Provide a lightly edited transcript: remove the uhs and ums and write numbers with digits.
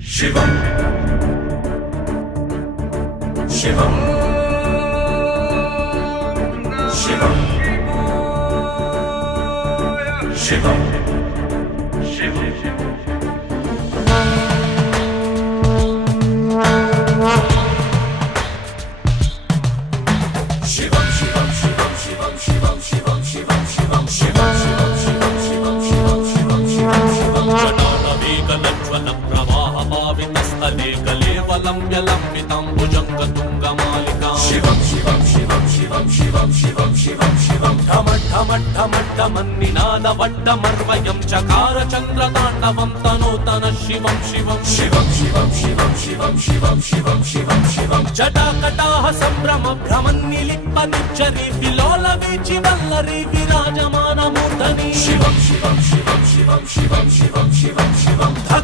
शिवम शिवम शिवम शिवम शिवम शिवम शिवम शिवम शिवम शिवम शिवम शिवम ढमड्ढमड्ढमड्ढमन्निनादवड्डमर्वयं चकार चन्द्रताण्डवं तनोतन शिवं शिवं शिवम शिवम शिवम शिवम शिवम शिवम शिवम शिवम जटाकटाः सम्भ्रम भ्रमन्निलिप्पनिच्चरी विलोलवीचि वल्लरी विराजमानमूर्धनि शिवम शिवम शिवम शिवम शिवम शिवम शिवम शिवम